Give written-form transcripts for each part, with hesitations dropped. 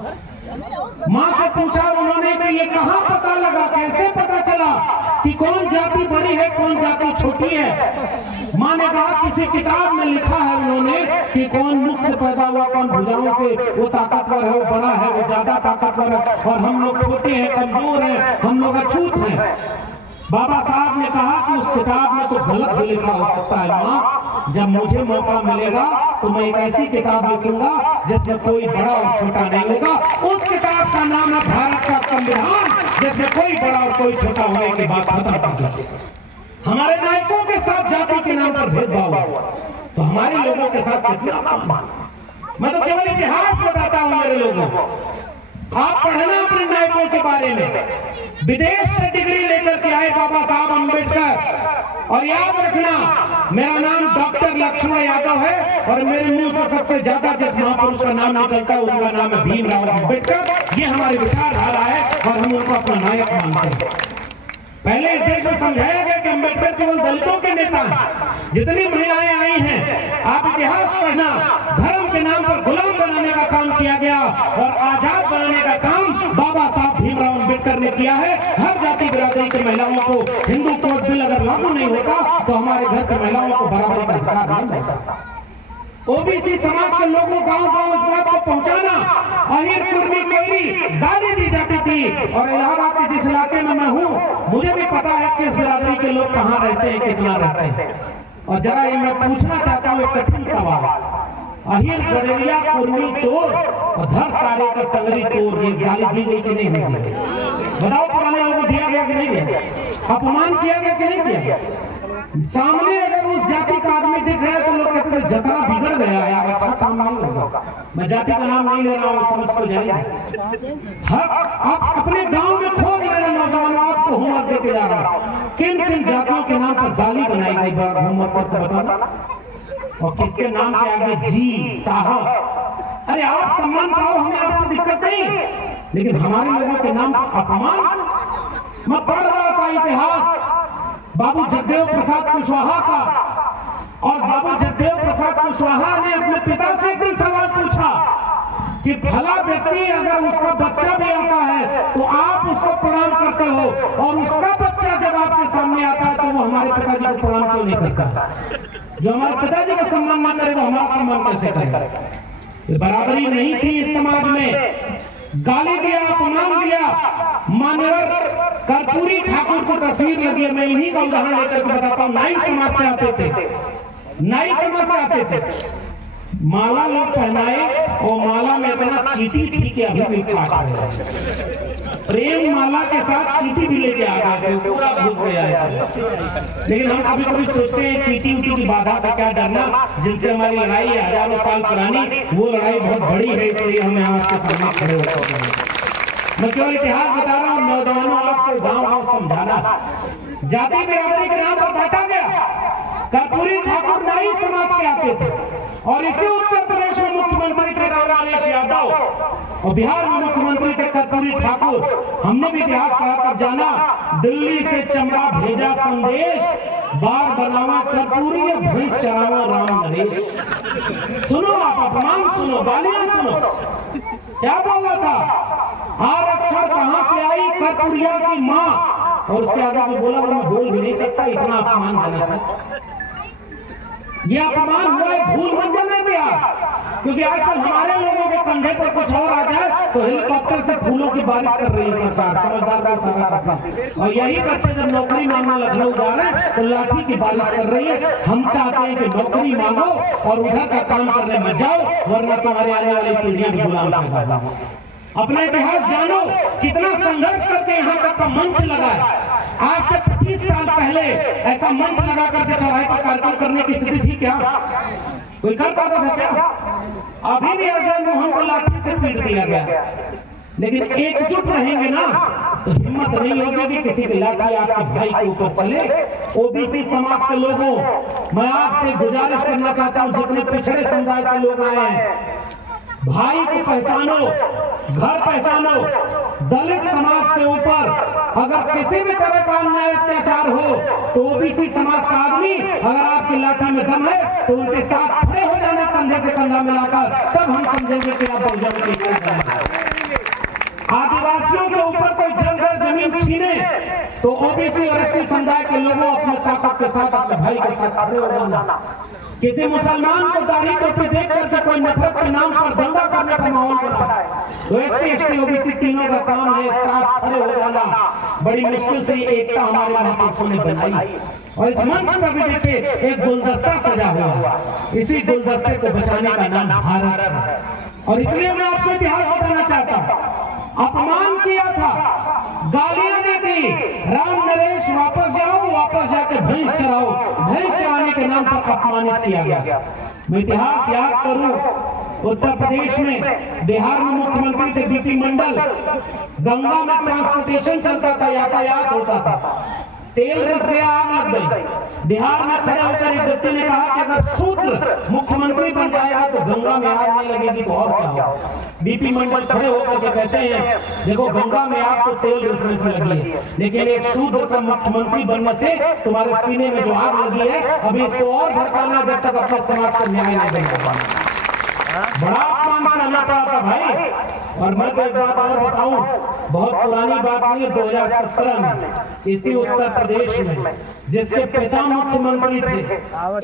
माँ से पूछा उन्होंने कि ये कहाँ पता लगा, कैसे पता चला कि कौन जाति बड़ी है कौन जाति छोटी है? माँ ने कहा किसी किताब में लिखा है उन्होंने कि कौन मुख से पैदा हुआ, कौन भुजाओं से, वो ताकतवर है, वो बड़ा है, वो ज्यादा ताकतवर है, और हम लोग छोटे हैं, कमजोर हैं, हम लोग अछूत हैं। बाबा साहब ने कहा कि उस किताब में तो गलत भी लिखा हो सकता है माँ, जब मुझे मौका मिलेगा तो मैं एक ऐसी किताब लिखूंगा जिसमें कोई बड़ा और छोटा नहीं होगा। उस किताब का नाम है भारत का संविधान, जिसमें कोई बड़ा और कोई छोटा होने की बात खत्म कर दी। हमारे नायकों के साथ जाति के नाम पर भेदभाव हुआ तो हमारे लोगों के साथ कितना? मैं तो केवल इतिहास बताता हूं मेरे लोगों को। आप पढ़ना अपने नायकों के बारे में। विदेश से डिग्री लेकर के आए बाबा साहब अम्बेडकर, और याद रखना मेरा नाम डॉक्टर लक्ष्मण यादव है और मेरे मुंह से सबसे ज्यादा जिस महापुरुष का नाम निकलता है उनका नाम है भीमराव अम्बेडकर। ये हमारी विचारधारा है और हम उनको अपना नायक मानते हैं। पहले इस देश में समझाया गया कि अम्बेडकर केवल दलितों के नेता हैं। जितनी महिलाएं आई हैं, आप इतिहास पढ़ना, धर्म के नाम पर गुलाम बनाने का काम किया गया और आजाद बनाने का काम बाबा साहब भीमराव अम्बेडकर ने किया है। हर जाति बिरादरी की महिलाओं को हिंदू कोड बिल अगर लागू नहीं होता तो हमारे घर की महिलाओं को बराबरी का अधिकार नहीं मिलता। ओबीसी समाज के लोगों गांव-गांव इस बात को पहुंचाना, अहिर कुर्मी कोयरी गाली दी जाती थी। और इलाहाबाद के जिस इलाके में मैं हूँ मुझे भी पता है कि इस बिरादरी के लोग कहाँ रहते हैं, कितना रहते हैं। और जरा ये मैं पूछना चाहता हूँ एक कठिन सवाल, अहिर गड़ेरिया कुर्मी चोर और धर सारे का टंगरी चोर, ये गाली दी गई कि नहीं दी? बताओ पुराने लोगों को दिया गया कि नहीं दिया? अपमान किया गया कि नहीं किया? सामने अगर उस जाति का आदमी दिख रहा है तो लोग कहते हैं जतरा बिगड़ गया है, अच्छा काम नहीं होगा। मैं जाति का नाम नहीं ले रहा हूँ, समझ को जाइए। आप अपने गांव में खोज रहे नौजवानों, आपको होमवर्क देके जा रहा हूँ। किन किन जातियों के नाम पर गाली बनाई गई होमवर्क पर बताना, और किसके नाम के आगे जी साहब। अरे आप सम्मान पाओ, हमें आपसे दिक्कत नहीं, लेकिन हमारे लोगों के नाम पर अपमान। मैं पढ़ रहा था इतिहास बाबू जगदेव प्रसाद कुशवाहा का, और बाबू जगदेव प्रसाद कुशवाहा ने अपने पिता से एक दिन सवाल पूछा कि भला व्यक्ति अगर उसका बच्चा भी आता है तो आप उसको प्रणाम करते हो, और उसका बच्चा जब आपके सामने आता है तो वो हमारे पिताजी को प्रणाम क्यों नहीं करता? जो हमारे पिताजी का सम्मान ना करे वो हमारा सम्मान कैसे करेगा? बराबरी नहीं थी इस समाज में। गाली दिया, अपमान दिया। मान्यवर कर्पूरी ठाकुर की तस्वीर लगी है, मैं इन्हीं का उदाहरण लेकर के बताता हूँ। नाई समाज से आते थे, नाई समाज से आते थे, माला लोग पहनाए और माला में इतना चीटी थी कि अभी भी काट रहे हैं। प्रेम माला के साथ चीटी भी लेके आ गए थे, पूरा घुस गया है। लेकिन हम कभी कभी सोचते हैं चीटी उटी की बाधा से क्या डरना, जिनसे हमारी लड़ाई है हजारों साल पुरानी, वो लड़ाई बहुत बड़ी है, इसलिए हमें आपके सामने खड़े होते हैं। मैं केवल इतिहास बता रहा हूँ, नौजवानों आपको गाँव-गाँव समझाना। जाति बिरादरी के नाम पर काटा गया। कर्पूरी ठाकुर नाई समाज के आते थे, और इसी उत्तर प्रदेश में मुख्यमंत्री थे रामनाथ यादव, और बिहार में मुख्यमंत्री थे कर्पूरी ठाकुर। हमने भी इतिहास पढ़ा तब जाना, दिल्ली से चमड़ा भेजा संदेश, बार बनावा कर्पूरी भैंस चरावा राम नरेश। सुनो आप, अपमान सुनो, गालियां सुनो। क्या बोल रहा था? आरक्षण कहां से आई? कर्पूरिया की मां। और उसके आगे जो बोला वो मैं बोल भी नहीं सकता, इतना अपमानजनक है। ये अपमान हुआ है, भूल मत जाने दिया, क्योंकि आजकल हमारे लोगों के कंधे पर कुछ और आ जाए तो हेलीकॉप्टर से फूलों की बारिश कर रही है सरकार। समझदार को सारा करना। और यही बच्चे जब नौकरी मांगने लखनऊ जा रहे हैं तो लाठी की बारिश कर रही है। हम चाहते हैं कि नौकरी मांगो और उधर का काम करने मत जाओ, वरना तुम्हारे आने वाली पीढ़ियां भी गुलाम पैदा हों। अपना इतिहास जानो, कितना संघर्ष करके यहाँ तक का मंच लगा है। आज से 25 साल पहले ऐसा मंच लगा करके चौराहे पर कार्यक्रम करने की स्थिति थी क्या? कोई कर पाता था क्या? अभी भी आजाद मोहन को लाठी से पीट दिया गया। लेकिन एकजुट रहेंगे ना तो हिम्मत नहीं होगी कि किसी की लाठी आपके भाई के ऊपर चले। ओबीसी समाज के लोगों, मैं आपसे गुजारिश करना चाहता हूँ, जितने पिछड़े समुदाय के लोग आए हैं, भाई को पहचानो, घर पहचानो। दलित समाज के ऊपर अगर किसी भी तरह का अन्याय अत्याचार हो तो ओबीसी समाज का आदमी अगर आपकी लाठी में दम है तो उनके साथ खड़े हो जाना, कंधे से कंधा मिलाकर, तब हम समझेंगे कि आप बहुजन के तो ओबीसी और एससी समुदाय के लोगों अपने ताकत के साथ अपने भाई के साथ खड़े हो जाना। किसी मुसलमान को दाढ़ी टोपी देख करके कोई नफरत के नाम पर दंगा करने का माहौल बना है, तो एससी एसटी ओबीसी तीनों का काम है साथ खड़े हो जाना। बड़ी मुश्किल से एकता हमारे महापुरुषों ने बनाई और इस मंच पर भी देखिए एक गुलदस्ता सजा हुआ, इसी गुलदस्ते को बचाने का नाम भारत है। और इसलिए मैं आपको इतिहास बताना चाहता हूँ, अपमान किया था, गालियां दी थी, राम नरेश वापस जाओ, वापस जाकर भैंस चराओ, भैंस चराने के नाम पर अपमानित किया गया। मैं इतिहास याद करूं, उत्तर प्रदेश में बिहार में मुख्यमंत्री थे बीपी मंडल, गंगा में ट्रांसपोर्टेशन चलता था, यातायात होता था, तेल रिस गया, आग लग गई। बिहार में खड़े होकर एक व्यक्ति ने कहा कि अगर शूद्र मुख्यमंत्री बन जाएगा तो गंगा में आग नहीं लगेगी तो और क्या होगा। बीपी मंडल खड़े होकर के कहते हैं देखो गंगा में आग तो तेल रिसने से लगी है, लेकिन एक शूद्र का मुख्यमंत्री बनने से तुम्हारे सीने में जो आग लगी है अभी इसको और भड़काना जब तक अपने समाज को न्याय नहीं देगा। बड़ा अपमान सहना पड़ा था भाई। और मैं तो एक बात और बताऊं, बहुत पुरानी बात नहीं है, 2017 में इसी उत्तर प्रदेश में जिसके पिता मुख्यमंत्री थे,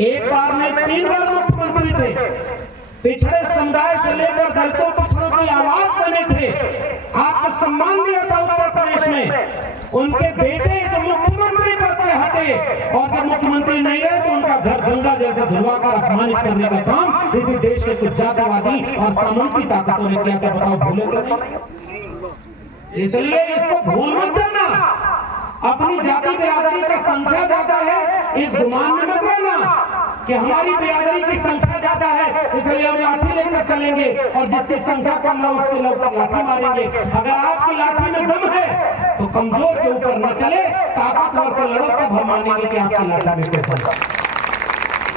एक बार में 3 बार मुख्यमंत्री थे, पिछड़े समुदाय से लेकर दलितों पिछड़ों की आवाज बने थे, आपको सम्मान दिया था उत्तर प्रदेश में। उनके बेटे जो मुख्यमंत्री पद से हटे और जब मुख्यमंत्री नहीं रहे तो उनका घर गंगा जैसे धुलवाकर अपमानित करने का काम इसी देश के कुछ जातिवादी और सामंती ताकतों ने किया। क्या बताओ, भूले तो नहीं? इसलिए इसको भूल मत जाना। अपनी जाति बिरादरी का संख्या ज्यादा है इस गुमान में मत रहना कि हमारी बिरादरी की संख्या ज्यादा है इसलिए हम लाठी लेकर चलेंगे और जिसकी संख्या कम है उसके लोग लाठी मारेंगे। अगर आपकी लाठी में दम है तो कमजोर के ऊपर न चले, ताकतवर से लड़ो तब हम मानेंगे कि आपकी लाठी में कैसा।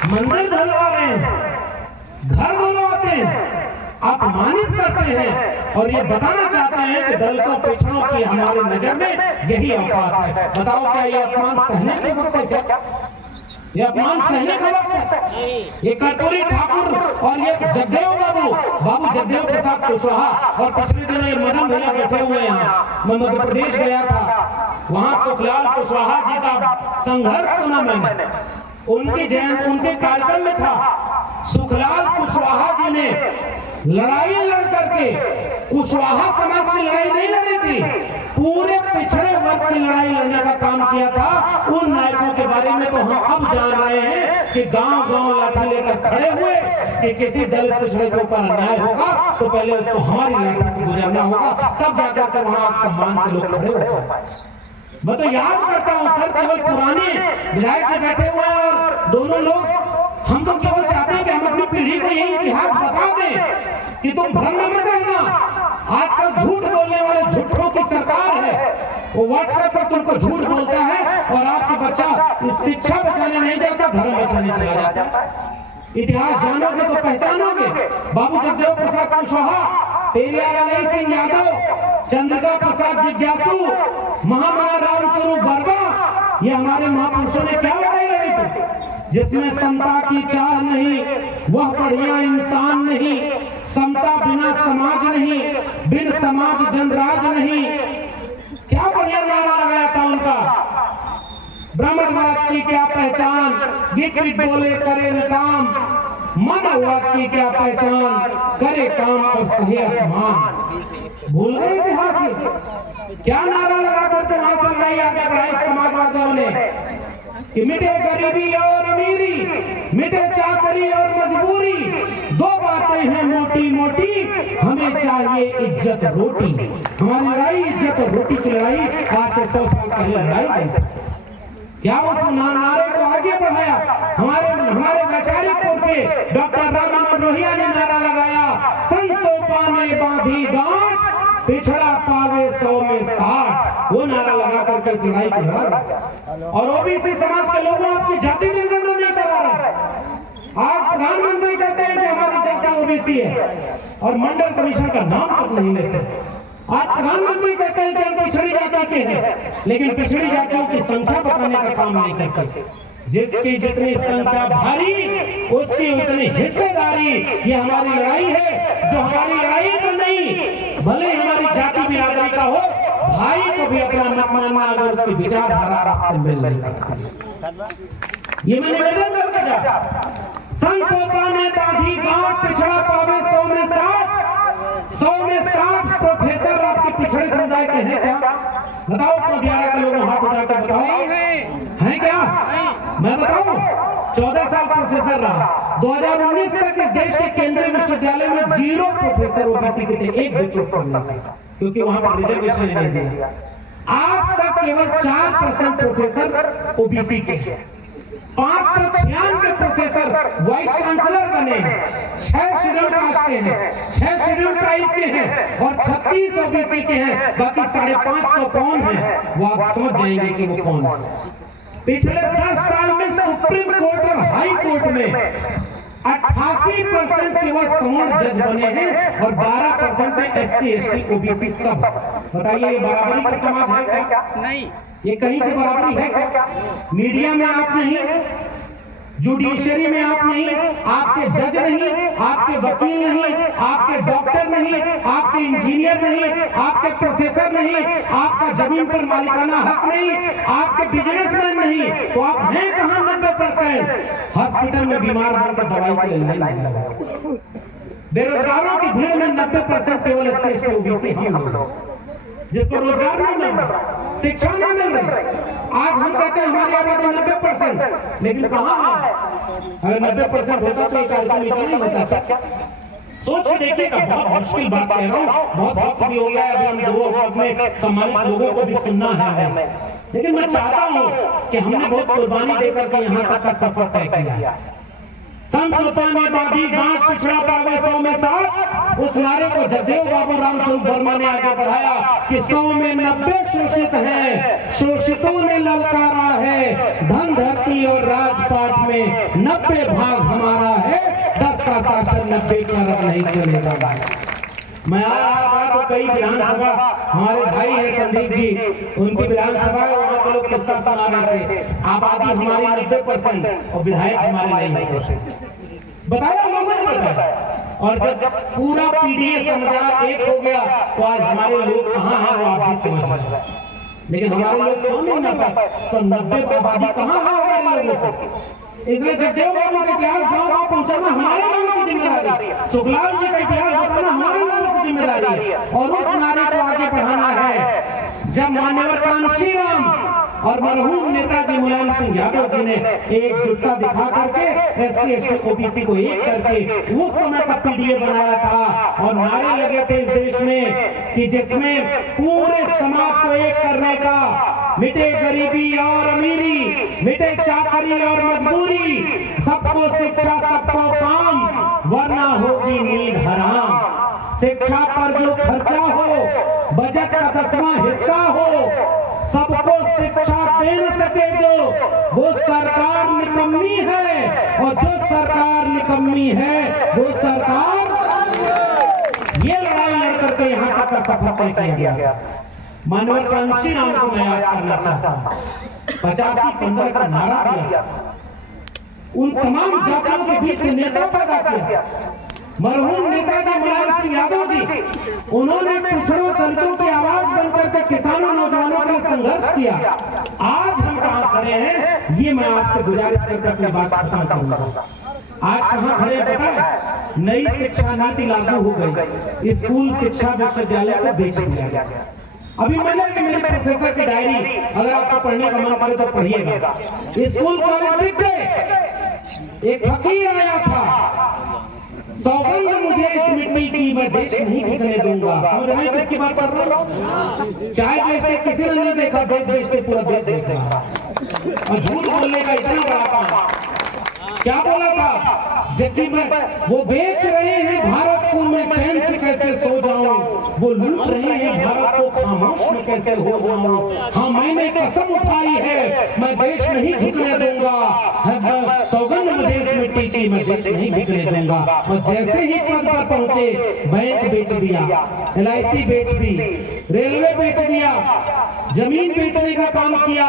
मंदिर धुलवा रहे हैं, घर धुलवाते हैं, अपमानित करते हैं और ये बताना चाहते हैं कि दलितों पिछड़ों की हमारी नजर में यही औकात है। बताओ क्या ये अपमान सहने के वक्त है? क्या ये अपमान सहने का वक्त है? ये कर्पूरी ठाकुर और ये जगदेव बाबू जगदेव प्रसाद कुशवाहा और पिछले दिनों ये मदन भैया बैठे हुए हैं। मैं मध्य प्रदेश गया था, वहाँ सुखलाल कुशवाहा जी का संघर्ष सुना मैंने, उनकी जयंती उनके कार्यक्रम में था। सुखलाल कुशवाहा जी ने लड़ाई लड़ करके कुशवाहा समाज की लड़ाई नहीं लड़ी थी, पूरे पिछड़े वर्ग की लड़ाई लड़ने का काम किया था। उन नायकों के बारे में तो हम अब जान रहे हैं कि गांव-गांव लाठी लेकर खड़े हुए कि किसी दलित पिछड़े के ऊपर अन्याय होगा तो पहले उसको हमारी लाठी से गुजरना होगा, तब जाकर के वहां सम्मान से लोग खड़े हो पाए। मैं तो याद करता हूँ सर, केवल पुराने विधायक के बैठे हुए और दोनों लोग, हम तो केवल चाहते हैं कि हम अपनी पीढ़ी को यही इतिहास बता दें कि तुम भ्रम में मत रहना। आजकल झूठ बोलने वाले झूठों की सरकार है, वो व्हाट्सएप पर तुमको झूठ बोलता है और आपका बच्चा शिक्षा बचाने नहीं जाता, धर्म बचाने चला जाता है। इतिहास जानोगे तो पहचानोगे। बाबू जगदेव प्रसाद कुशवाहा, पेरियालाल सिंह यादव, चंद्रिका प्रसाद जिज्ञासु, महामना राम स्वरूप वर्मा, ये हमारे महापुरुषों ने क्या लड़ाई लड़ी थी? जिसमें समता की चाह नहीं वह बढ़िया इंसान नहीं, समता बिना समाज नहीं, बिन समाज जनराज नहीं। क्या बढ़िया नारा लगाया था उनका। ब्राह्मणवाद की क्या पहचान, गिट बोले करे न काम, मानववाद की क्या पहचान, करे काम और सही आसमान। भूल गए इतिहास में क्या नारा लगा करके वहां से लड़ाई आगे बढ़ाई समाजवादियों ने कि मिटे गरीबी और अमीरी, मिटे चाकरी और मजबूरी, दो बातें हैं मोटी मोटी, हमें चाहिए इज्जत रोटी। हमारी लड़ाई इज्जत और रोटी की लड़ाई आज से 100 साल पहले लड़ाई गई। क्या उस नारे को आगे बढ़ाया? हमारे वैचारिकपुर के डॉक्टर राम मनोहर लोहिया ने नारा लगाया, 100 पाने बांधी गांठ, पिछड़ा पावे 100 में 60। वो नारा लगा करके लड़ाई को लड़ा। और ओबीसी समाज के लोगों आपकी जाति जनगणना नहीं करा रहे। आज प्रधानमंत्री कहते हैं कि हमारी जाति ओबीसी है और मंडल कमीशन का नाम तक नहीं लेते। आज प्रधानमंत्री कहते हैं कि हम पिछड़ी जाति के हैं, लेकिन पिछड़ी जातियों की संख्या बताने का काम नहीं करते। जिसकी जितनी संख्या भारी उसकी उतनी हिस्सेदारी। ये हमारी लड़ाई है, जो हमारी लड़ाई तो नहीं, भले हमारी जाति बिरादरी का हो, भाई को भी अपना मत मानना अगर उसकी विचारधारा आपसे मिल रही है। ये मैं निवेदन करके जा संसोपा ने दाढ़ी गांठ पिछड़ा पावे 100 में 60 प्रोफेसर आपके पिछड़े समुदाय के हैं क्या? बताओ तो 11 के लोग हाथ उठा के बताओ हैं क्या? मैं बताऊं 14 साल प्रोफेसर रहा। 2019 तक इस देश के केंद्रीय विश्वविद्यालय में 0 प्रोफेसर ओबीसी के थे, एक भी प्रोफेसर नहीं, क्योंकि वहां पर रिजर्वेशन नहीं दिया। आज तक केवल 4% प्रोफेसर ओबीसी के, 596 प्रोफेसर वाइस चांसलर बने हैं, 6 शेड्यूल कास्ट के हैं, 6 शेड्यूल ट्राइब के हैं और 36 ओबीसी के हैं। बाकी 550 कौन है वो आप समझ जाएंगे कि वो कौन है। पिछले 10 साल में सुप्रीम कोर्ट और हाई कोर्ट में 88% केवल सवर्ण जज बने हैं और 12% में SC ST OBC सब। बताइए ये बराबरी का समाज है क्या? नहीं। ये कहीं से बराबरी है क्या? मीडिया में आप नहीं, जुडिशरी में आप नहीं, आपके जज नहीं, आपके वकील नहीं, आपके डॉक्टर नहीं, आपके इंजीनियर नहीं, आपके प्रोफेसर नहीं, आपका जमीन पर मालिकाना हक नहीं, आपके बिजनेसमैन नहीं, तो आप हैं कहां? 90% हॉस्पिटल में बीमार बनकर दवाई के लिए लाइन लगा। बेरोजगारों की भीड़ में 90% केवल SC ST OBC हम लोग, जिसको रोजगार नहीं मिल रहा, शिक्षा नहीं मिल रही। आज हम कहते हैं हमारी आबादी 90%, लेकिन कहां है? अगर 90% होता तो ये कार्यक्रम नहीं होता। सोच के देखिएगा, बहुत मुश्किल बात कह रहा हूँ, बहुत वक्त भी हो गया है, अभी हम 2 वक्त में सम्मानित लोगों को भी सुनना है हमें, लेकिन मैं चाहता हूँ कि हमने बहुत कुर्बानी देकर के यहाँ तक का सफर तय किया। संसोपा ने बांधी गांठ पिछड़ा पावे 100 में 60, उस नारे को जगदेव बाबू रामस्वरूप वर्मा ने आगे बढ़ाया कि 100 में 90 शोषित हैं, शोषितों ने ललकारा है, धन धरती और राजपाट में 90 भाग हमारा है, 10 का शासन 90 का नहीं चलेगा। मैं आया था तो कई विधानसभा, हमारे भाई हैं संदीप जी, उनकी विधानसभा वहां के लोग किस्सा सुना रहे थे, आबादी हमारी 90% और विधायक हमारे नहीं होते। बताया लोगों ने बताया, और जब पूरा पीडीए समझा एक हो गया तो आज हमारे लोग कहाँ हैं वो आप भी समझ रहे हैं। लेकिन हमारे लोग क्यों नहीं ना पाए? 90 आबादी कहाँ है हमारे लोगों को? इसलिए जगदेव बाबू का इतिहास गाँव पहुंचाना हमारे लोगों की जिम्मेदारी है, सुखलाल जी का इतिहास बताना हमारे लोगों की जिम्मेदारी है, और उस नारे को आगे बढ़ाना है। जब मान्यवर कांशी राम और मरहूम नेताजी मुलायम सिंह यादव जी ने एकजुटता दिखा करके SC ST OBC को एक करके उस समय का पीडीए बनाया था, और नारे लगे थे इस देश में कि जिसमें पूरे समाज को एक करने का, मिटे गरीबी और अमीरी, मिटे चाकरी और मजबूरी, सबको शिक्षा सबको काम, वरना होगी नींद हराम। शिक्षा पर जो खर्चा हो बजट का 10वां हिस्सा हो, सबको शिक्षा दे न सके जो, वो सरकार निकम्मी है, और जो सरकार निकम्मी है वो सरकार। ये लड़ाई लड़ करके यहाँ तक का सफर तय किया गया। मानवर कांशी राम को मैं याद करना चाहता हूँ, 50-15 का नारा दिया, उन तमाम जातियों के बीच में नेता पैदा किया। मरहूम नेताजी मुलायम सिंह यादव जी, उन्होंने पिछड़ों दलितों की आवाज बनकर के किसानों नौजवानों के लिए संघर्ष किया। आज हम कहाँ खड़े हैं ये मैं आपसे गुजारिश करके अपनी बात खत्म करूंगा। आज कहाँ खड़े पता है? नई शिक्षा नीति लागू हो गई, स्कूल शिक्षा विश्वविद्यालय को बेच दिया गया। अभी मैंने मेरे प्रोफेसर की डायरी, अगर आपको पढ़ने का मन करे तो पढ़िएगा। स्कूल कॉलेज बिक गए, एक फकीर आया था, सौगंध मुझे इस मिट्टी की, मैं देश नहीं बिकने दूंगा। समझ रहे हैं किसकी बात कर रहा हूँ? चाय बेचते किसी ने नहीं देखा, देश बेचते पूरा देश देखा। और झूठ बोलने का इतना बड़ा काम, क्या बोला था? जबकि मैं वो बेच रहे हैं भारत को, मैं चैन से कैसे सो जाऊं, वो लूट रहे हैं भारत को, खामोश में कैसे हो जाऊं। हाँ, मैंने कसम उठाई है, मैं देश नहीं झुकने दूंगा, सौगंध मुझे इस मिट्टी की, मैं देश नहीं झुकने दूंगा। और जैसे ही पद पर पहुंचे, बैंक बेच दिया, LIC बेच दी, रेलवे बेच दिया, जमीन बेचने का काम किया,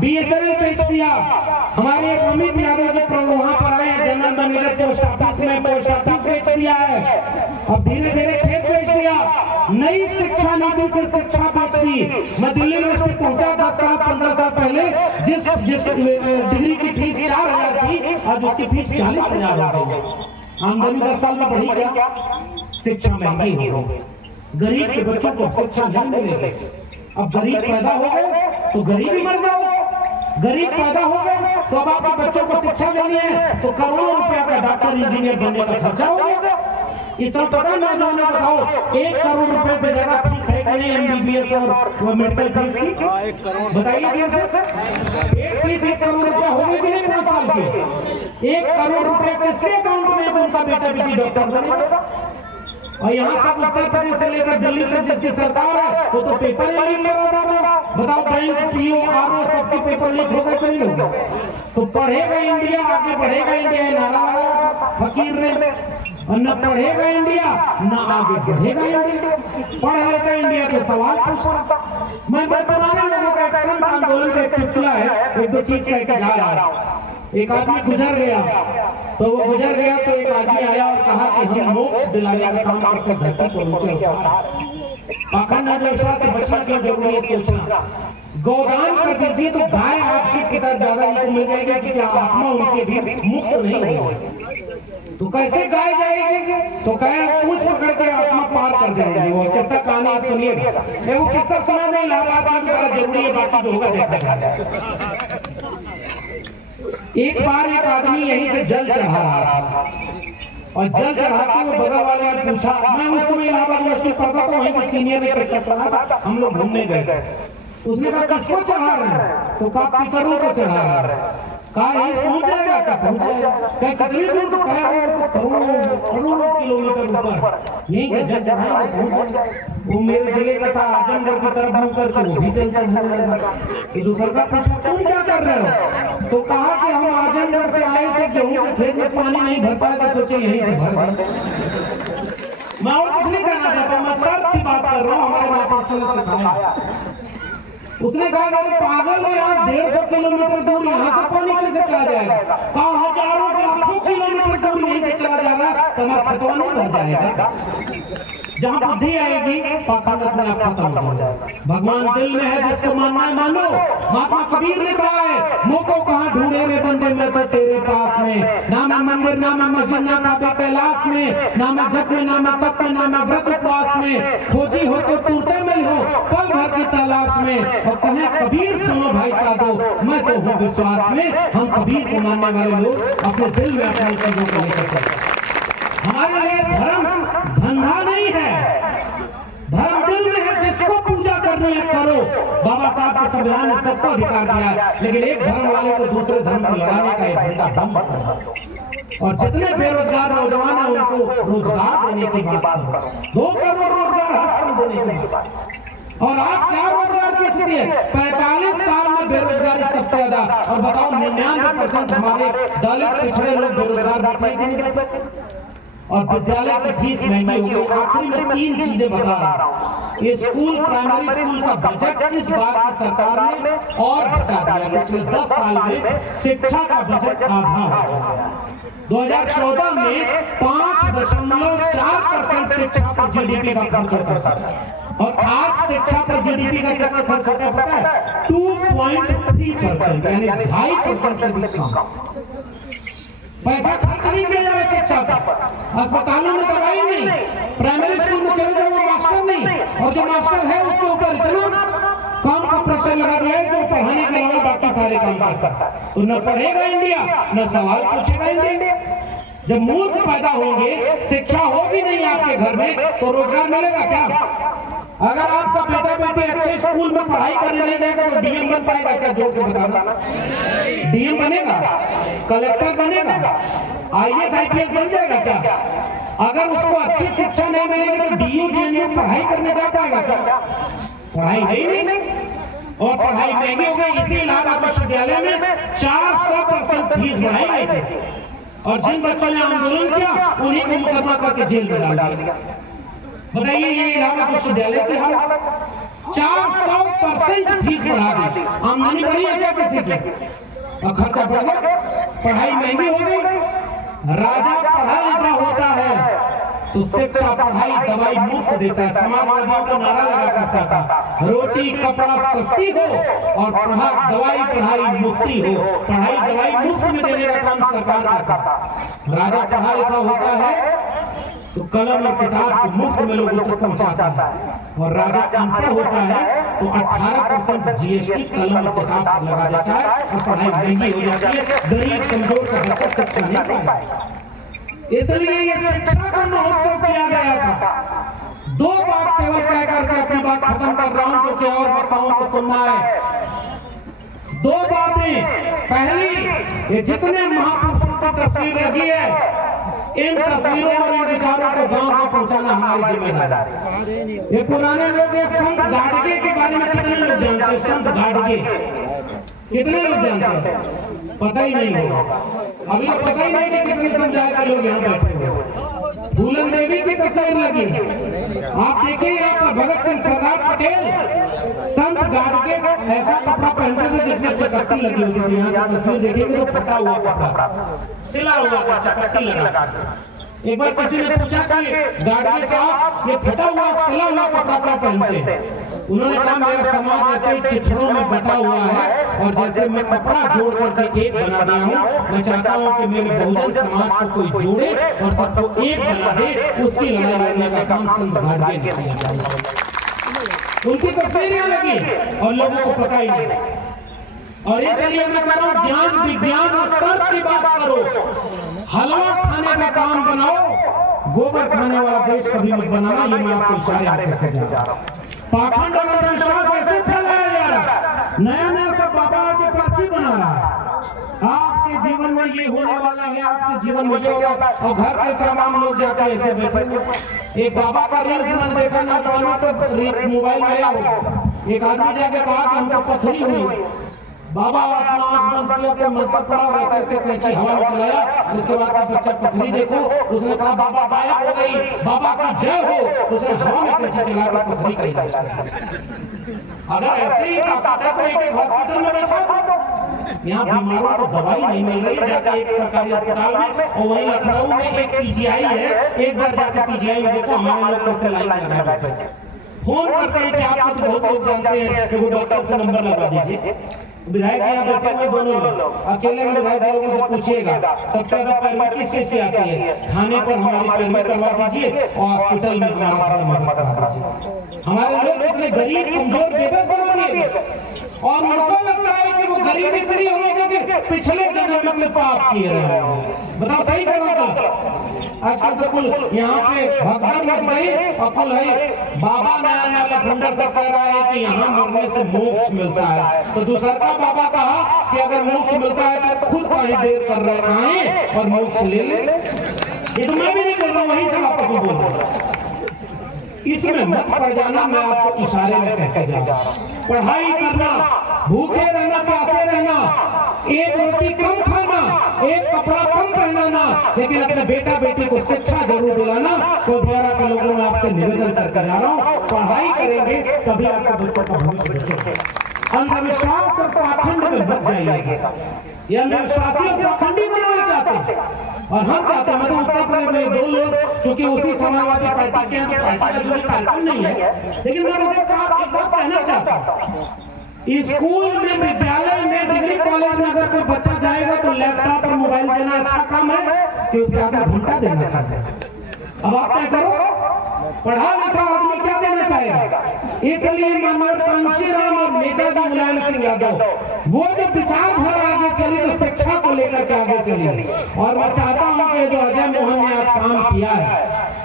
BSNL बेच दिया। हमारे अमित यादव जो वहां पर आए जनरल मैनेजर पोस्ट ऑफिस में, पोस्ट ऑफिस बेच दिया है। अब धीरे धीरे खेत बेच दिया, नई शिक्षा नीति से शिक्षा बेच दी। मैं दिल्ली यूनिवर्सिटी पहुंचा 10 साल 15 साल पहले, जिस डिग्री की फीस 4000 थी, आज उसकी फीस 40,000 हो गई। आमदनी 10 साल में बढ़ी क्या? शिक्षा महंगी हो गई। गरीब के बच्चों को शिक्षा नहीं मिलेगी। अब गरीब पैदा हो गए तो गरीब ही मर जाओ, गरीब पैदा हो गए तो अब आपके बच्चों को शिक्षा देनी है तो करोड़ों रुपया का डॉक्टर इंजीनियर बनने का खर्चा होगा। इस सब पता नौजवानों बताओ, 1 करोड़ रुपए से ज्यादा फीस है कि नहीं MBBS और मेडिकल फीस की? 1 करोड़ बताइए जी सर, एक फीस 1 करोड़ रुपया होगी कि नहीं 5 साल के? 1 करोड़ रुपए किसके अकाउंट में उनका बेटा बेटी डॉक्टर बनेगा? और यहाँ सब उत्तर प्रदेश से लेकर दिल्ली तक जिसकी सरकार है वो तो पेपर लीक करा रहा। बताओ बैंक PO RO सबके पेपर लीक होगा कि नहीं होगा? तो पढ़ेगा इंडिया, आगे बढ़ेगा इंडिया, नारा लगाया फकीर ने। और न पढ़ेगा इंडिया न आगे बढ़ेगा इंडिया। पढ़ लेता इंडिया के सवाल पूछता। मैं पुराने लोगों का एक आंदोलन का एक चुटकुला है, 1-2 चीज कह के जा रहा हूँ। एक आदमी गुजर गया तो एक आदमी आया और कहा कि हम मोक्ष दिलाने का काम करके धरती को ऊंचे पाखंड अंधविश्वास से बचना क्यों जरूरी है सोचना। गौदान कर दीजिए तो गाय आपकी कितना ज्यादा इनको मिल जाएगा कि क्या आत्मा उनके भी मुक्त नहीं होगी। तो कैसे गाय जाएगी? तो कहे पूछ पकड़ के आत्मा पार कर जाएगी। वो किस्सा कहानी आप सुनिएगा, वो किस्सा सुना नहीं, इलाहाबाद में जरूरी है, बाकी जो होगा देखा जाएगा। एक बार एक आदमी यहीं से जल चढ़ा रहा था और जल चढ़ा के वो बगल वाले ने पूछा, मैं उस समय इलाहाबाद यूनिवर्सिटी पढ़ता था, वहीं के सीनियर ने कैसे पढ़ा था, हम लोग घूमने गए। उसने कहा किसको चढ़ा रहे हैं? तो कहा पितरों को चढ़ा रहे हैं। कहा यही पहुंच जाएगा? क्या पहुंच जाएगा? क्या कितनी दूर? तो कहा करोड़ों किलोमीटर ऊपर यहीं से जल चढ़ाएंगे पहुंच जाएगा। वो मेरे जिले का था, आजमगढ़ की तरफ मुंह करके वो भी जल चढ़ाने लगा। तो दूसरा का पूछा तुम क्या कर रहे हो? तो कहा कि हम आजमगढ़ से आए थे, गेहूं के खेत में पानी नहीं भर पाया तो सोचे यहीं से भर दें। मैं और कुछ नहीं कहना चाहता, मैं तर्क की बात कर रहा हूँ, हमारे माता ने सिखाया। उसने कहा अरे पागल हो, यहाँ 150 किलोमीटर दूर यहाँ से पानी कैसे चला जाएगा? कहा हजारों लाखों किलोमीटर दूर यहीं से चला जाएगा तो हमारा खतवा नहीं बढ़ जाएगा। जहाँ बुद्धि आएगी पाखंड अपने आप खत्म हो जाएगा। भगवान दिल में है, जिसको मानना है मानो। महात्मा कबीर ने कहा है, मुँह को कहाँ ढूंढे रे बंदे, मैं तो तेरे पास में। ना मैं मंदिर, ना मैं मस्जिद, ना काबे कैलाश में, ना मैं जप में, ना मैं तप में, ना मैं व्रत उपवास में। खोजी हो तो टूटे में हो पल भर की तलाश में। और कहे कबीर सुनो भाई साधो, मैं तो हूँ विश्वास में। हम कबीर को मानने वाले लोग अपने दिल में अपनी चीजों को लेकर चलते। हमारे लिए धर्म धंधा नहीं है, धर्म दिल में है। जिसको पूजा करनी है करो। बाबा साहब के संविधान ने सबको अधिकार दिया है, लेकिन एक धर्म वाले को दूसरे धर्म को लड़ाने का एक झंडा बंद करो। और जितने बेरोजगार नौजवान हैं उनको रोजगार देने की बात करो। 2 करोड़ रोजगार हर साल देने की बात। और आज क्या रोजगार की स्थिति है? 45 साल में बेरोजगारी सबसे ज्यादा। और बताओ 99% हमारे दलित पिछड़े लोग बेरोजगार बैठे। और विद्यालय की फीस महंगी हो गई। आखिरी में 3 चीजें बता रहा हूँ। ये स्कूल, प्राइमरी स्कूल का बजट इस बार की सरकार ने और घटा दिया। पिछले 10 साल में शिक्षा का बजट आधा हो गया। 2014 में 5.4% शिक्षा पर GDP का खर्च होता था और आज शिक्षा पर GDP का कितना खर्च होता है पता है? 2.3%, यानी 2.5% से भी कम। पैसा खर्च नहीं किया जा रहा शिक्षा पर। अस्पतालों में दवाई नहीं, प्राइमरी स्कूल में चले जाओ मास्टर नहीं, और जो मास्टर है उसके ऊपर इतना काम का प्रेशर लगा दिया है कि पढ़ाने के अलावा बाकी सारे काम करता है। तो न पढ़ेगा इंडिया, न सवाल पूछेगा इंडिया। जब मूर्ख पैदा होंगे, शिक्षा होगी नहीं आपके घर में, तो रोजगार मिलेगा क्या? अगर आपका बेटा बेटी अच्छे स्कूल में पढ़ाई करने नहीं जाएगा तो DM बन पाएगा क्या? जोर से बताना। DM बनेगा, कलेक्टर बनेगा, IAS IPS बन जाएगा क्या? अगर उसको अच्छी शिक्षा नहीं मिलेगी तो DU GNU पढ़ाई करने जा पाएगा क्या? पढ़ाई है ही नहीं। और पढ़ाई महंगी हो गई। इसी इलाहाबाद विश्वविद्यालय में 400% फीस बढ़ाई गई थी। और जिन बच्चों ने आंदोलन किया उन्हीं को मुकदमा करके जेल में डाल दिया। बताइए ये इलाहाबाद विश्वविद्यालय की हालत। 400% फीस बढ़ा दी। आमदनी बढ़ी है क्या किसी की? और खर्चा बढ़ गया, पढ़ाई महंगी हो गई। राजा पढ़ा लिखा होता है तो शिक्षा पढ़ाई दवाई मुफ्त देता है। समाजवादियों का नारा लगा करता था रोटी कपड़ा सस्ती हो और दवाई पढ़ाई मुफ्ती हो। पढ़ाई दवाई मुफ्त में देने का काम सरकार करता था। राजा पढ़ा लिखा होता है तो कलम और किताब को मुफ्त में लोगों तक पहुंचाता है, और राजा अनपढ़ होता है तो 18% जीएसटी कलम और किताब पर लगा देता है और पढ़ाई महंगी हो जाती है। गरीब कमजोर का हक शिक्षा नहीं पाएगा। इसलिए ये शिक्षा का महोत्सव किया गया था। दो बात केवल कह करके अपनी बात खत्म कर रहा हूं, क्योंकि और वक्ताओं को सुनना है। दो बातें। पहली, ये जितने महापुरुषों की तस्वीर लगी है, इन तस्वीरों और इन विचारों को गांव में पहुंचाना हमारी जिम्मेदारी है। ये पुराने लोग संत गाडगे के बारे में कितने लोग जानते हैं? संत गाडगे कितने लोग जानते हैं? पता ही नहीं होगा। अभी पता ही नहीं कि कितने समुदाय के लोग यहाँ बैठे हुए। फूलन देवी की तस्वीर लगी, आप देखिए यहाँ पर भगत सिंह, सरदार पटेल, संत गाडगे ऐसा कपड़ा पहनते थे जिसमें चकत्ती लगी होती थी। यहाँ की तस्वीर देखिएगा तो फटा हुआ कपड़ा, सिला हुआ चकत्ती लगा। एक बार किसी ने पूछा कि गाडगे साहब ये फटा हुआ सिला हुआ कपड़ा क्या पहनते हैं? उन्होंने कहा मेरा समाज ऐसे ही चिट्ठों में बटा हुआ है, और जैसे मैं कपड़ा जोड़ करके एक बना दिया हूँ, मैं चाहता हूँ कि मेरे बहुजन समाज को कोई जोड़े और सबको एक बना दे। उसकी लड़ाई लड़ने का काम संत गाडगे ने किया। उनकी तस्वीरें लगी और लोगों को पता ही नहीं। और इसलिए मैं कह रहा हूँ ज्ञान विज्ञान और तर्क की बात करो। हलवा खाने का काम बनाओ, गोबर खाने वाला देश कभी मत बनाना। ये मैं आपको इशारे करके जा रहा हूँ। पाखंड और अंधविश्वास ऐसे फैलाया जा रहा है, नया नया सब बाबा के प्राची बना रहा है। आपके जीवन में ये होने वाला है, आपके जीवन में ये होगा। और घर के तमाम लोग जाकर ऐसे बैठे। एक बाबा का रील्स मैंने देखा ना, तो मोबाइल में आया हो, एक आदमी जाके कहा कि हमको पथरी हुई। बाबा अपना आंख बंद किया, अपने मंत्र पड़ा, वैसे ऐसे कैंची हवा में चलाया। उसके बाद का बच्चा पथरी देखो, उसने कहा बाबा गायब हो गई, बाबा की जय हो। उसने हवा में कैंची चला कर पथरी कही। अगर ऐसे ही ताकत है तो एक हॉस्पिटल में बैठा था। यहाँ बीमारों को दवाई नहीं मिल रही, जाकर एक सरकारी अस्पताल में, और वहीं लखनऊ में एक पीजीआई है। एक बार जाकर पीजीआई में देखो हमारे लोग कैसे लाइन लगा बैठे, फोन करते हैं कि आप तो बहुत लोग जानते हैं कि वो डॉक्टर से नंबर लगा दीजिए। विधायक यहाँ बैठे हुए दोनों लोग, अकेले में विधायक लोगों से पूछिएगा सबसे ज्यादा पैरवी किस चीज की आती है? खाने पर हमारी पैरवी करवा दीजिए और हॉस्पिटल में हमारा मदद करा दीजिए। हमारे लोग इतने गरीब कमजोर बेबस बना दिए, और उनको लगता है कि वो गरीब इसलिए हो क्योंकि पिछले जन्म में कोई पाप किए रहे हैं। बताओ सही करो। आजकल तो कुल यहाँ पे भगवान मच गई, और कुल है बाबा नया नया लखंडर से कह रहा है कि यहाँ मरने से मोक्ष मिलता है। तो दूसरा का बाबा कहा कि अगर मोक्ष मिलता है तो खुद कहीं देर कर रहे हैं और मोक्ष ले ले। ये तो मैं भी नहीं बोल रहा हूँ, वहीं से आपको बोल रहा हूँ। इसमें मत पड़ जाना, मैं आपको इशारे में कहते जा रहा हूँ। पढ़ाई करना, भूखे रहना, प्यासे रहना, एक रोटी कम खाना, एक कपड़ा कम पहनाना, लेकिन अपने बेटा बेटी को शिक्षा जरूर दिलाना। तो बिहार के लोगों में आपसे निवेदन करके जा रहा हूँ, पढ़ाई करेंगे तभी आपके बच्चों का भविष्य बचेगा। अंधविश्वास और पाखंड में बच जाइएगा। ये अंधविश्वासी और पाखंडी बनाना चाहते हैं, और हम चाहते हैं। मतलब उत्तर प्रदेश में दो लोग चूंकि उसी समाजवादी पार्टी के हैं, तो पार्टी का कोई कार्यक्रम नहीं है, लेकिन मैं एक बात कहना चाहता हूँ। स्कूल में, विद्यालय में, डिग्री कॉलेज में अगर कोई बच्चा जाएगा तो लैपटॉप और मोबाइल देना अच्छा काम है कि उसके आगे घंटा देना चाहते हैं? अब आप क्या करो, पढ़ा लिखा आदमी क्या देना चाहेगा? इसलिए माननीय कांशीराम और नेताजी मुलायम सिंह यादव वो जो विचारधारा आगे चली तो शिक्षा को लेकर के आगे चली। और मैं चाहता हूं कि जो अजय मोहन ने आज काम किया है,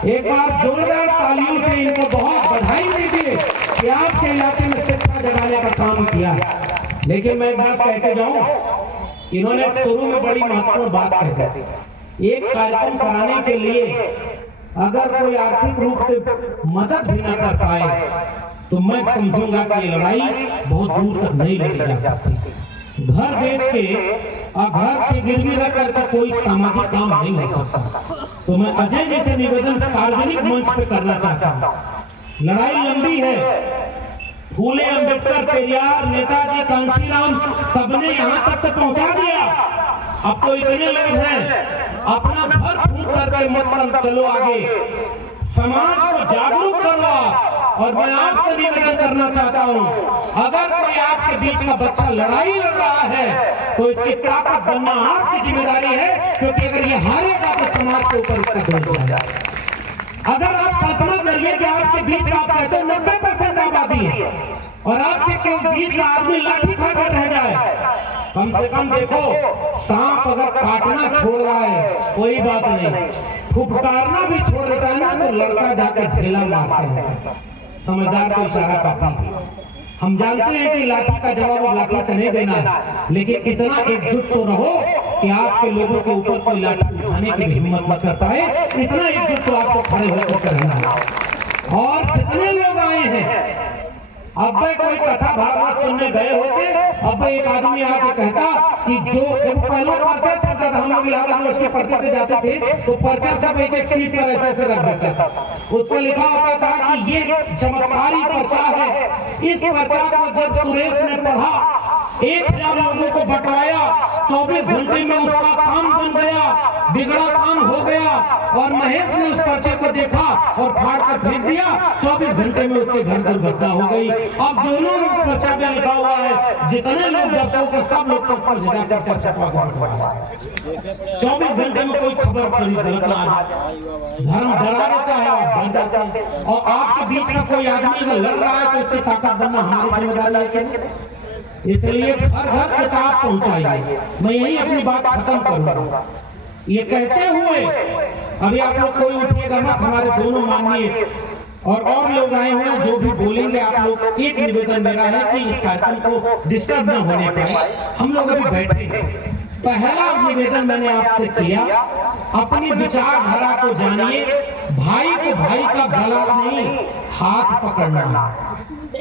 एक बार जोरदार तालियों से इनको बहुत बधाई दीजिए कि आपके इलाके में शिक्षा जगाने का काम किया। लेकिन मैं एक बात कहते जाऊं, इन्होंने शुरू में बड़ी महत्वपूर्ण बात कह दी। एक कार्यक्रम कराने के लिए अगर कोई आर्थिक रूप से मदद भी न कर पाए तो मैं समझूंगा कि ये लड़ाई बहुत दूर तक नहीं लड़ी जा सकती। घर बेच के और घर के गिरवी रख करके कोई सामाजिक काम नहीं हो सकता। तो मैं अजय जी से निवेदन सार्वजनिक मंच पे करना चाहता हूँ। लड़ाई लंबी है, फूले, अंबेडकर, पेरियार, नेताजी, कांशीराम सबने यहाँ तक पहुँचा दिया। अब तो इतने लोग हैं अपना भर फूंक करके मत चलो आगे, समाज को जागरूक करो। और मैं आपसे निवेदन करना चाहता हूँ, अगर कोई आपके बीच का बच्चा लड़ाई लड़ रहा है तो इसकी ताकत बनना आपकी जिम्मेदारी है, क्योंकि अगर ये हारेगा तो समाज के ऊपर इसका जोर जाएगा। अगर आप कल्पना करिए कि आपके बीच आप कहते 90% आबादी है और आपके बीच का आदमी लाठी खाकर रह जाए, कम से कम देखो, सांप अगर काटना छोड़ रहा है कोई बात नहीं, फुफकारना भी छोड़ देता है ना तो लड़का जाकर ढेला मारते हैं। समझदार को इशारा करता है। हम जानते हैं कि लाठी का जवाब लाठी से नहीं देना है, लेकिन इतना एकजुट तो रहो कि आपके लोगों के ऊपर कोई लाठी उठाने की हिम्मत न कर पाए। इतना एकजुट तो आपको खड़े होकर रहना है। और जितने लोग आए हैं, अब कोई कथा भागवत सुनने गए होते, अब एक आदमी आके कहता कि जो पहले पर्चा चलता था, हम लोग इलाहाबाद उसके पर्चे से जाते थे तो पर्चा सब एक एक सीट पर ऐसे ऐसे रख देता था, उस पर लिखा होता था कि ये चमत्कारी पर्चा है। इस पर्चा को जब सुरेश ने पढ़ा, 1000 लोगों को बंटवाया, 24 घंटे में उसका काम बन गया, बिगड़ा काम हो गया। और महेश ने उस पर्चे को देखा और फाड़ कर फेंक दिया, 24 घंटे में उसके घर दुर्घटना हो गई। अब दोनों पर्चा में लिखा हुआ है, जितने लोग डरते सब लोग को 24 घंटे में कोई खबर नहीं, गलत धर्म डरा देता है बन जाता है। और आपके बीच में कोई आदमी अगर लड़ रहा है तो इसकी ताकत बनना हमारी जिम्मेदारी है। इसलिए घर घर किताब पहुंचाइए। मैं यही अपनी बात खत्म करूंगा। ये कहते हुए अभी आप लोग कोई उठिएगा मत, हमारे दोनों माननीय और लोग आए हुए हैं जो भी बोलेंगे, आप लोग एक निवेदन मेरा है कि इस कार्यक्रम को डिस्टर्ब न होने पाए। हम लोग अभी बैठे हैं। पहला निवेदन मैंने आपसे किया, अपनी विचारधारा को जानिए। भाई को भाई का गला नहीं, हाथ पकड़ना।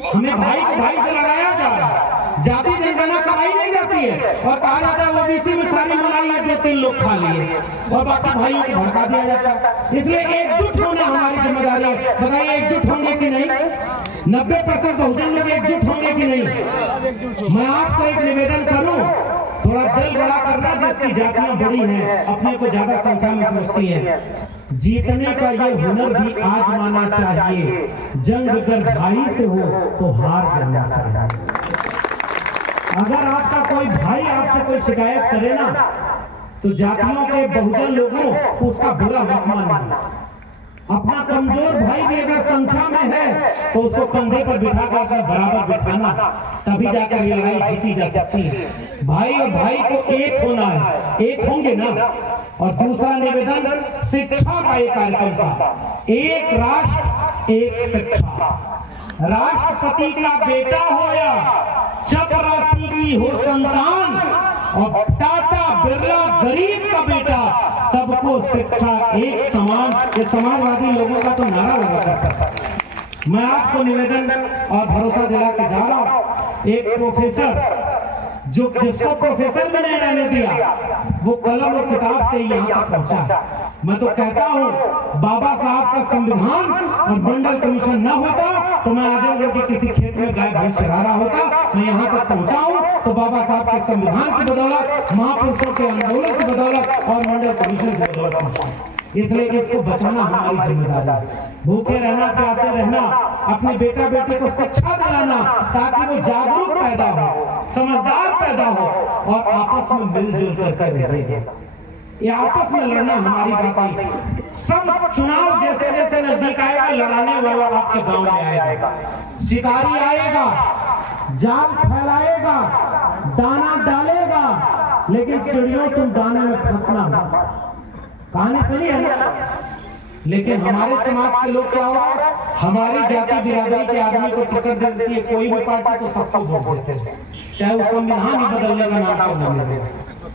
हमें भाई को भाई से लड़ाया जा रहा है, जाति जनगणना कराई नहीं जाती है और कहा जाता है ओबीसी में सारी मलाई है जो 3 लोग खा लिए और बाकी भाइयों को भड़का दिया जाता है। इसलिए एकजुट होना हमारी जिम्मेदारी है। बताइए एकजुट होंगे कि नहीं? 90% बहुजन लोग एकजुट होंगे कि नहीं? मैं आपको एक निवेदन करूं, थोड़ा दिल बड़ा करना। जिसकी जातियां बड़ी हैं, अपने को ज्यादा संख्या में समझती हैं, जीतने का ये हुनर भी आजमाना चाहिए। जंग अगर भाई से हो तो हार जाना चाहिए। अगर आपका कोई भाई आपसे कोई शिकायत करे ना तो जातियों के बहुजन लोगों उसका बुरा मत मानना। अपना कमजोर भाई भी अगर संख्या में है तो उसको कंधे पर बिठा कर बराबर बिठाना, तभी जाकर ये लड़ाई जीती जा सकती है। भाई और भाई को एक होना है, एक होंगे ना। और दूसरा निवेदन शिक्षा का एक कार्यक्रम था, एक राष्ट्र एक शिक्षा। राष्ट्रपति का बेटा हो या चपरासी की हो संतान और टाटा बिरला गरीब का बेटा, सबको शिक्षा एक समान। ये समाजवादी लोगों का तो नारा लगा करता था। मैं आपको निवेदन और भरोसा दिला के जा रहा हूं, एक प्रोफेसर जिसको प्रोफेसर भी नहीं रहने दिया, वो कलम और किताब से यहाँ तक पहुंचा। मैं तो कहता हूँ बाबा साहब का संविधान और मंडल कमीशन न होता तो मैं आजमगढ़ के किसी खेत में गाय भैंस चरा रहा होता। मैं यहाँ तक पहुंचा हूँ तो बाबा साहब के संविधान की बदौलत, महापुरुषों के आंदोलन की बदौलत और मंडल कमीशन की बदौलत पहुंचा। इसलिए इसको बचाना हमारी जिम्मेदारी है। भूखे रहना, प्यासे रहना, अपने बेटा बेटी को शिक्षा दिलाना ताकि वो जागरूक पैदा हो, समझदार पैदा हो और आपस में मिलजुल कर रहे। ये आपस में लड़ना हमारी बात नहीं। सब चुनाव जैसे जैसे नजदीक आएगा, लड़ाने वाला आपके गांव में आएगा, शिकारी आएगा, जाल फैलाएगा, दाना डालेगा, लेकिन चिड़ियों तुम दाने में फंसना। कहानी सुनी है ना? लेकिन हमारे समाज के लोग क्या हुआ, हमारी जाति बिरादरी के आदमी को टिकट देती है कोई भी पार्टी तो सबको वोट देते हैं, चाहे वो संविधान ही बदलने का नाम क्यों न ले।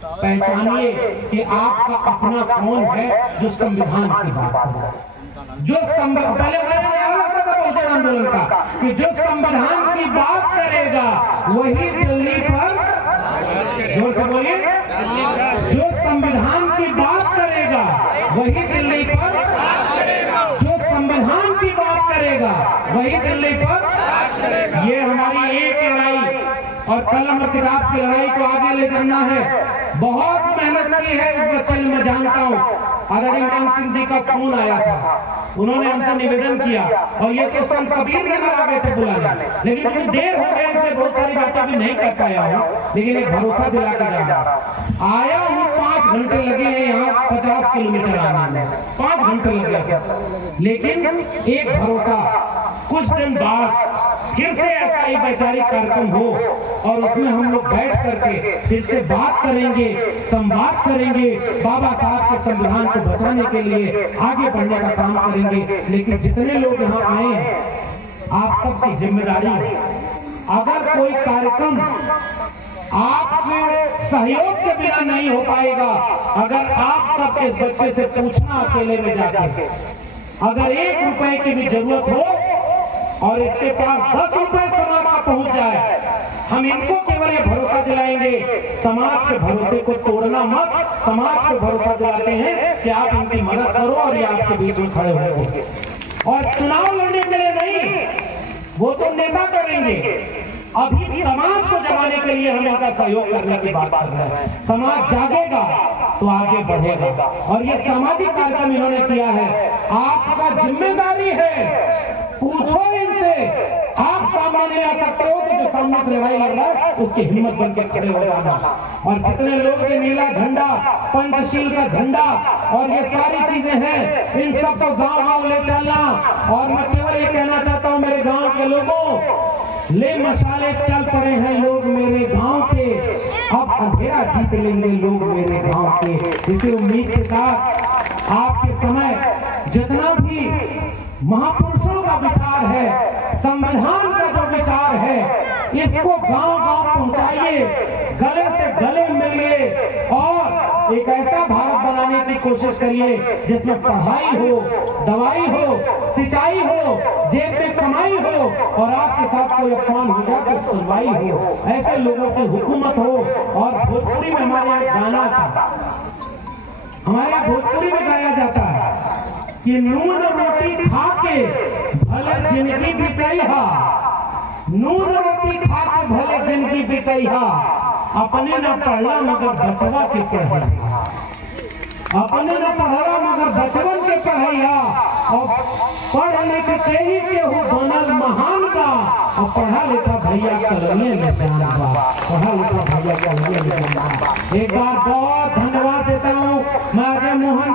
पहचानिए कि आपका अपना कौन है जो संविधान की बात करे, जो पहले बहुजन आंदोलन का कि जो संविधान की बात करेगा वही दिल्ली पर, जोर से बोलिए, जो संविधान की बात करेगा वही दिल्ली पर, जो संविधान की बात करेगा वही दिल्ली पर। ये हमारी एक लड़ाई और कलम और किताब की लड़ाई को आगे ले जाना है। बहुत मेहनत की है इस बच्चे ने, मैं जानता हूँ। आदरणीय मान सिंह जी का फोन आया था, उन्होंने हमसे निवेदन किया और ये तो संत कबीर नगर आ गए थे बुलाने, लेकिन क्योंकि देर हो गई इसलिए बहुत सारी बातें भी नहीं कर पाया हूँ, लेकिन एक भरोसा दिला के जा रहा आया हूँ। 5 घंटे लगे हैं यहाँ 50 किलोमीटर आने में, 5 घंटे लग गए, लेकिन एक भरोसा, कुछ दिन बाद फिर से ऐसा ही वैचारिक कार्यक्रम हो और उसमें हम लोग बैठ करके फिर से बात करेंगे, संवाद करेंगे, बाबा साहब के संविधान को बचाने के लिए आगे बढ़ने का काम करेंगे। लेकिन जितने लोग यहाँ आए हैं, आप सबकी जिम्मेदारी है। अगर कोई कार्यक्रम आपके सहयोग के बिना नहीं हो पाएगा, अगर आप सबके बच्चे से पूछना अकेले में जाके, अगर 1 रुपए की भी जरूरत हो और इसके पास 10 रुपए समाज में पहुंच जाए, हम इनको केवल ये भरोसा दिलाएंगे, समाज के भरोसे को तोड़ना मत। समाज को भरोसा दिलाते हैं कि आप इनकी मदद करो और ये आपके बीच में खड़े होंगे। और चुनाव लड़ने के लिए नहीं, वो तो नेता करेंगे, अभी समाज को जगाने के लिए हम इनका सहयोग करने की बात कर रहे हैं। समाज जागेगा तो आगे बढ़ेगा और ये सामाजिक कार्यक्रम इन्होंने किया है, आपका जिम्मेदारी है। पूछो इनसे, आप सामने नहीं आ सकते हो तो जो सामने से लड़ाई लड़ रहा है उसकी हिम्मत बन के खड़े हो जाना। और जितने लोग के नीला झंडा, पंचशील का झंडा और ये सारी चीजें हैं, इन सबको गांव-गांव ले चलना। और मैं केवल ये कहना चाहता हूँ मेरे गांव के लोगों, ले मशाले चल पड़े हैं लोग मेरे गांव के, अब अंधेरा जीत लेंगे लोग मेरे गांव के। इसी उम्मीद के साथ आपके समय जितना भी महापुरुषों का विचार है, संविधान का जो विचार है, इसको गांव-गांव पहुंचाइए, गले से गले मिलिए और एक ऐसा भारत बनाने की कोशिश करिए जिसमें पढ़ाई हो, दवाई हो, सिंचाई हो, जेब में कमाई हो और आपके साथ कोई अपमान हो जाए तो सुनवाई हो, ऐसे लोगों की हुकूमत हो। और भोजपुरी में हमारे यहाँ गाना था, हमारे यहाँ भोजपुरी में गाया जाता है कि नून रोटी खा के भले जिंदगी बितैहा, नून रोटी खा के भले जिंदगी बितैहा, अपने न पढ़ला मगर बचवा के पढ़ैया, अपने न पढ़ला मगर बचवन के पढ़ैया। और पढ़ लिख के ही केहू बनल महान बा, और पढ़ा लिखा भैया कलमे में जान बा, पढ़ा लिखा भैया कलमे में जान बा। एक बार बहुत धन्यवाद देता हूँ मैं अजय मोहन